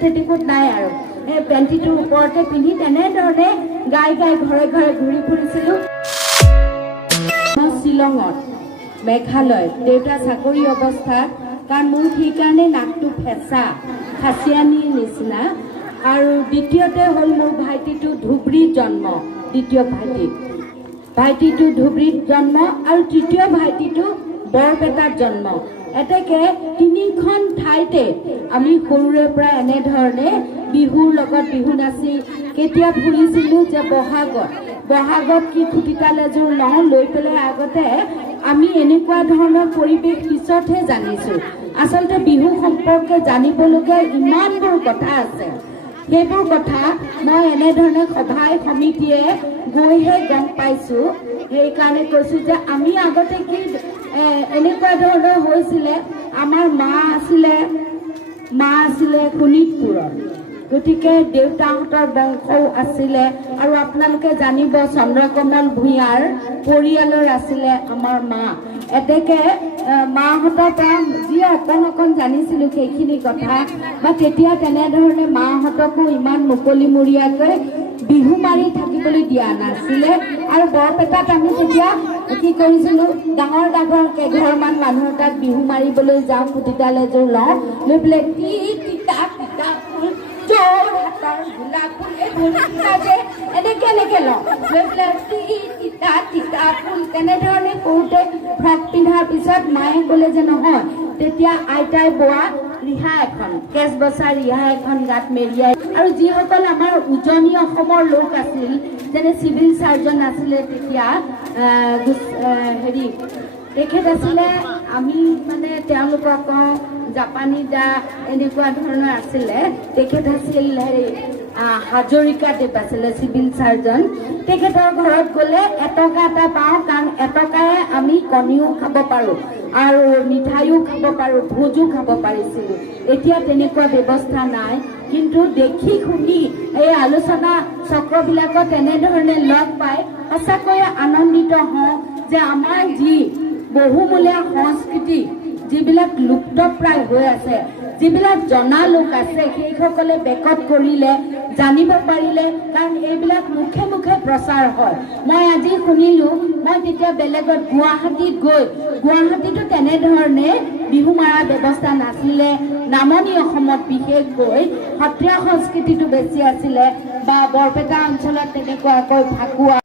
Petticoat নাই আৰু এই পেণ্টিটোৰ ওপৰতে পিন্ধি তেনেধৰণে গাই ঘৰে ঘৰে ঘূৰি ফুৰিছিলোঁ। শ্বিলঙত মেঘালয় দেউতা চাকৰি অৱস্থাত, কাৰণ মোৰ সেইকাৰণে নাকটো ফেঁচা খাচিয়ানীৰ নিচিনা। আৰু দ্বিতীয়তে হ'ল মোৰ ভাইটিটো ধুবুৰীত জন্ম, দ্বিতীয় ভাইটিটো ধুবুৰীত জন্ম আৰু তৃতীয় ভাইটিটো বৰপেটাত জন্ম। এতেকে তিনিখন ঠাইতে আমি সৰুৰে পৰা এনেধৰণে বিহুৰ লগত বিহু নাচি কেতিয়া ফুৰিছিলোঁ যে বহাগত কি খুটিতাল এযোৰ লওঁ লৈ পেলাই আগতে আমি এনেকুৱা ধৰণৰ পৰিৱেশ পিছতহে জানিছোঁ। আচলতে বিহু সম্পৰ্কে জানিবলগীয়া ইমানবোৰ কথা আছে, সেইবোৰ কথা মই এনেধৰণে সভাই সমিতিয়ে গৈহে গম পাইছোঁ। সেইকাৰণে কৈছোঁ যে আমি আগতে কি এনেকুৱা ধৰণৰ হৈছিলে, আমাৰ মা আছিলে শোণিতপুৰত, গতিকে দেউতাহঁতৰ বংশও আছিলে। আৰু আপোনালোকে জানিব চন্দ্ৰকমল ভূঞাৰ পৰিয়ালৰ আছিলে আমাৰ মা। এতেকে মাহঁতৰ পৰা যি অকণ জানিছিলোঁ সেইখিনি কথা, বা তেতিয়া তেনেধৰণে মাহঁতকো ইমান মুকলিমূৰীয়াকৈ বিহু মাৰি থাকিবলৈ দিয়া নাছিলে। আৰু বৰপেটাত আমি তেতিয়া কি কৰিছিলোঁ, ডাঙৰ কেইঘৰমান মানুহৰ তাত বিহু মাৰিবলৈ যাওঁ, খুটিতাল এযোৰ লওঁ লৈ পেলাই এনেকে লওঁ লৈ পেলাই ফুল তেনেধৰণে কৰোঁতে ফ্ৰক পিন্ধাৰ পিছত মায়ে ক'লে যে নহয়, তেতিয়া আইতাই বোৱা ৰিহা এখন, কেচ বচা ৰিহা এখন গাত মেৰিয়াই, আৰু যিসকল আমাৰ উজনি অসমৰ লোক আছিল, যেনে চিভিল চাৰ্জন আছিলে তেতিয়া তেখেত আছিলে, আমি মানে তেওঁলোকক কওঁ জাপানী দা এনেকুৱা ধৰণৰ আছিলে। তেখেত আছিল হাজৰিকা দেৱ আছিলে চিভিল চাৰ্জন। তেখেতৰ ঘৰত গ'লে এটকা এটা পাওঁ, কাৰণ এটকাৰে আমি কণীও খাব পাৰোঁ আৰু মিঠাইও খাব পাৰোঁ, ভোজো খাব পাৰিছিলোঁ। এতিয়া তেনেকুৱা ব্যৱস্থা নাই, কিন্তু দেখি শুনি এই আলোচনা চক্ৰবিলাকত এনেধৰণে লগ পাই সঁচাকৈয়ে আনন্দিত হওঁ যে আমাৰ যি বহুমূলীয়া সংস্কৃতি যিবিলাক লুপ্তপ্ৰায় হৈ আছে, যিবিলাক জনা লোক আছে, সেইসকলে বেকত কৰিলে, জানিব পাৰিলে, কাৰণ এইবিলাক মুখে মুখে প্ৰচাৰ হয়। মই আজি শুনিলোঁ, মই তেতিয়া বেলেগত গুৱাহাটীতো তেনেধৰণে বিহু মৰাৰ ব্যৱস্থা নাছিলে। নামনি অসমত বিশেষকৈ সত্ৰীয়া সংস্কৃতিটো বেছি আছিলে, বা বৰপেটা অঞ্চলত তেনেকুৱাকৈ ফাকুৱা